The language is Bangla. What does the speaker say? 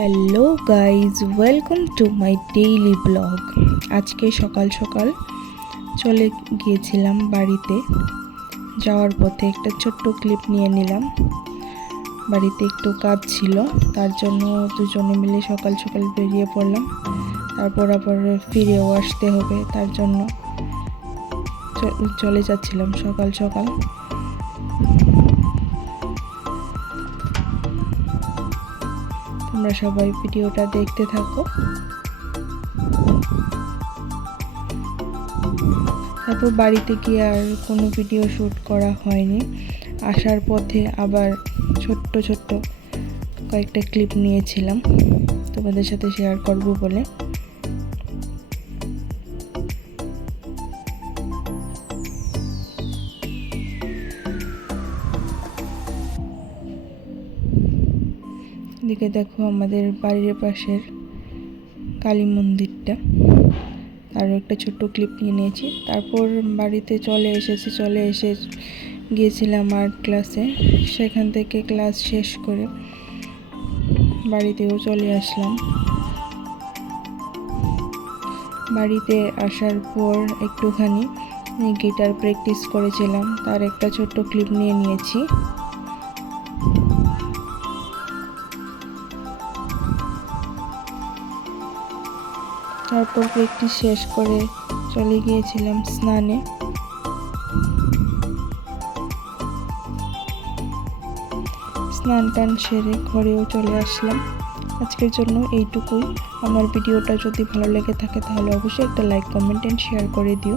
Hello guys, welcome to my daily blog. আজকে সকাল সকাল চলে গিয়েছিলাম বাড়িতে। যাওয়ার পথে একটা ছোট্ট ক্লিপ নিয়ে নিলাম। বাড়িতে একটু কাজ ছিল, তার জন্য দুজনে মিলে সকাল সকাল বেরিয়ে পড়লাম। তারপর আবার ফিরেও আসতে হবে, তার জন্য চলে যাচ্ছিলাম সকাল সকাল। তোমরা সবাই ভিডিওটা দেখতে থাকো। তারপর বাড়িতে গিয়ে আর কোনো ভিডিও শ্যুট করা হয়নি। আসার পথে আবার ছোট্ট ছোট্ট কয়েকটা ক্লিপ নিয়েছিলাম তোমাদের সাথে শেয়ার করব বলে। এদিকে দেখো আমাদের বাড়ির পাশের কালী মন্দিরটা, আরও একটা ছোট্ট ক্লিপ নিয়ে নিয়েছি। তারপর বাড়িতে চলে এসে গিয়েছিলাম আর্ট ক্লাসে। সেখান থেকে ক্লাস শেষ করে বাড়িতেও চলে আসলাম। বাড়িতে আসার পর একটুখানি গিটার প্র্যাকটিস করেছিলাম, তার একটা ছোট্ট ক্লিপ নিয়ে নিয়েছি। তারপর প্র্যাকটিস শেষ করে চলে গিয়েছিলাম স্নানে। স্নান টান সেরে ঘরেও চলে আসলাম। আজকের জন্য এইটুকুই। আমার ভিডিওটা যদি ভালো লেগে থাকে তাহলে অবশ্যই একটা লাইক, কমেন্ট এন্ড শেয়ার করে দিও।